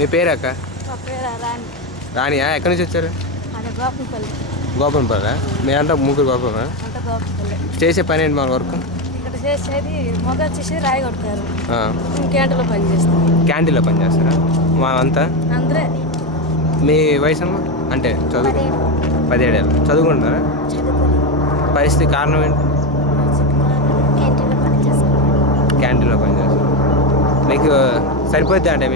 మీ పేరు అక్క? రాణి. రాణియా? ఎక్కడి నుంచి వచ్చారు? అదే గోపంపల్లి. గోపంపల్లి. మీ అంటే ముగ్గురు గోపంపల్లి. అంతా గోపంపల్లి. చేసే పని ఏంటి మా వర్క్? ఇక్కడ చేసేది మొగ వచ్చేసి రాయి కొడతారు. క్యాంటీన్లో పని చేస్తారు. క్యాంటీన్లో పని చేస్తారా? మా అంతా అందరే. మీ వయసు అమ్మా? అంటే చదువు 17 ఏళ్ళు. చదువుకుంటున్నారా? పరిస్థితి కారణం ఏంటి? క్యాంటీన్లో పని చేస్తారు. మీకు సరిపోద్ది అంటే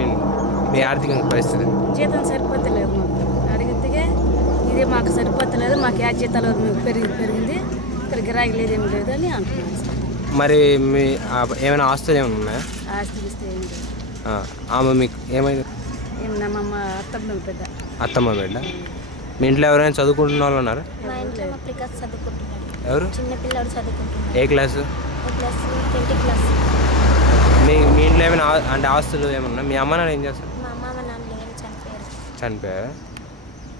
మీ ఆర్థిక పరిస్థితి? జీతం సరిపోతలేదు మాకు. అడిగితే ఇదే మాకు సరిపోతలేదు, మాకు యా జీతాలు పెరిగింది, ఇక్కడ గిరాకీ లేదేమి లేదు అని అంటున్నాను సార్. మరి మీ ఏమైనా ఆస్తులు ఏమైనా ఉన్నాయా? ఆస్తి ఇస్తే ఏం లేదు. ఆమె మీకు ఏమైంది? ఏమన్నా మా అమ్మ అత్తమ్మ పెద్ద. అత్తమ్మ బిడ్డ. మీ ఇంట్లో ఎవరైనా చదువుకుంటున్న వాళ్ళు ఉన్నారు? మా ఇంట్లో మా పిల్లలు చదువుకుంటున్నాడు. ఎవరు? చిన్న పిల్లడు చదువుకుంటున్నాడు. ఏ క్లాసు? Plus 10th class. మీ ఇంట్లో ఏమైనా అంటే ఆస్తులు ఏమన్నా? మీ అమ్మ నాన్న ఏం చేస్తారు? మా అమ్మ మా నాన్న లేరు, చనిపోయారు. చనిపోయారా?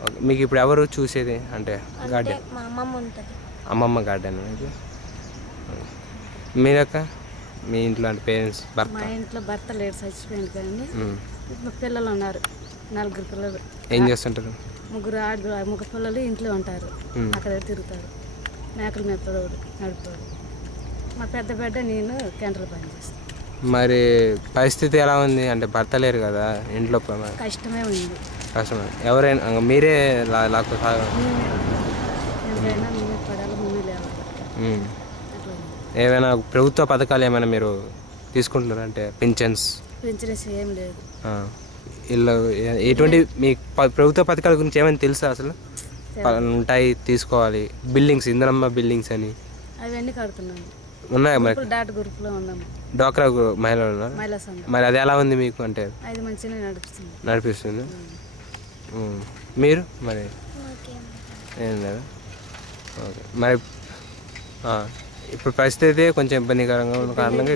ఓకే. మీకు ఇప్పుడు ఎవరు చూసేది అంటే గార్డెన్? మా అమ్మమ్మ ఉంటుంది. అమ్మమ్మ గార్డెన్ మీకు? మీరక్క మీ ఇంట్లో అంటే పేరెంట్స్ భర్త? మా ఇంట్లో భర్త లేడు, చచ్చిపోయింది. కానీ మా పిల్లలు ఉన్నారు, 4 పిల్లలు. ఏం చేస్తుంటారు? ముగ్గురు పిల్లలు ఇంట్లో ఉంటారు, అక్కడ తిరుగుతారు. మేకలు మెప్పడోడు, నడుపుతాడు. మా పెద్ద బిడ్డ నేను క్యాంటీన్లో పని చేస్తాను. మరి పరిస్థితి ఎలా ఉంది అంటే భర్త లేరు కదా ఇంట్లో? కష్టమే ఉంది. కష్టమే. ఎవరైనా మీరే లాక్కు ఎంతైనా మేమే పడాలి, మేమే లేవాలి. ఏమైనా ప్రభుత్వ పథకాలు ఏమైనా మీరు తీసుకుంటున్నారా? అంటే పింఛన్స్ ఏం లేదు. ఇల్లు ఎటువంటి మీ ప్రభుత్వ పథకాల గురించి ఏమైనా తెలుసా అసలు? ఉంటాయి, తీసుకోవాలి. బిల్డింగ్స్, ఇందిరమ్మ బిల్డింగ్స్ అని అవన్నీ కడుతున్నాము. ఉన్నాయా? మరి డాట్ గ్రూప్లో ఉన్నాము. డ్వాక్రా మహిళలు ఉన్నారు. మరి అది ఎలా ఉంది మీకు? అంటే అది మంచిగా నడిపిస్తుంది. మీరు మరి ఏం లేదా? ఓకే. మరి ఇప్పుడు పరిస్థితి కొంచెం ఇబ్బందికరంగా ఉన్న కారణంగా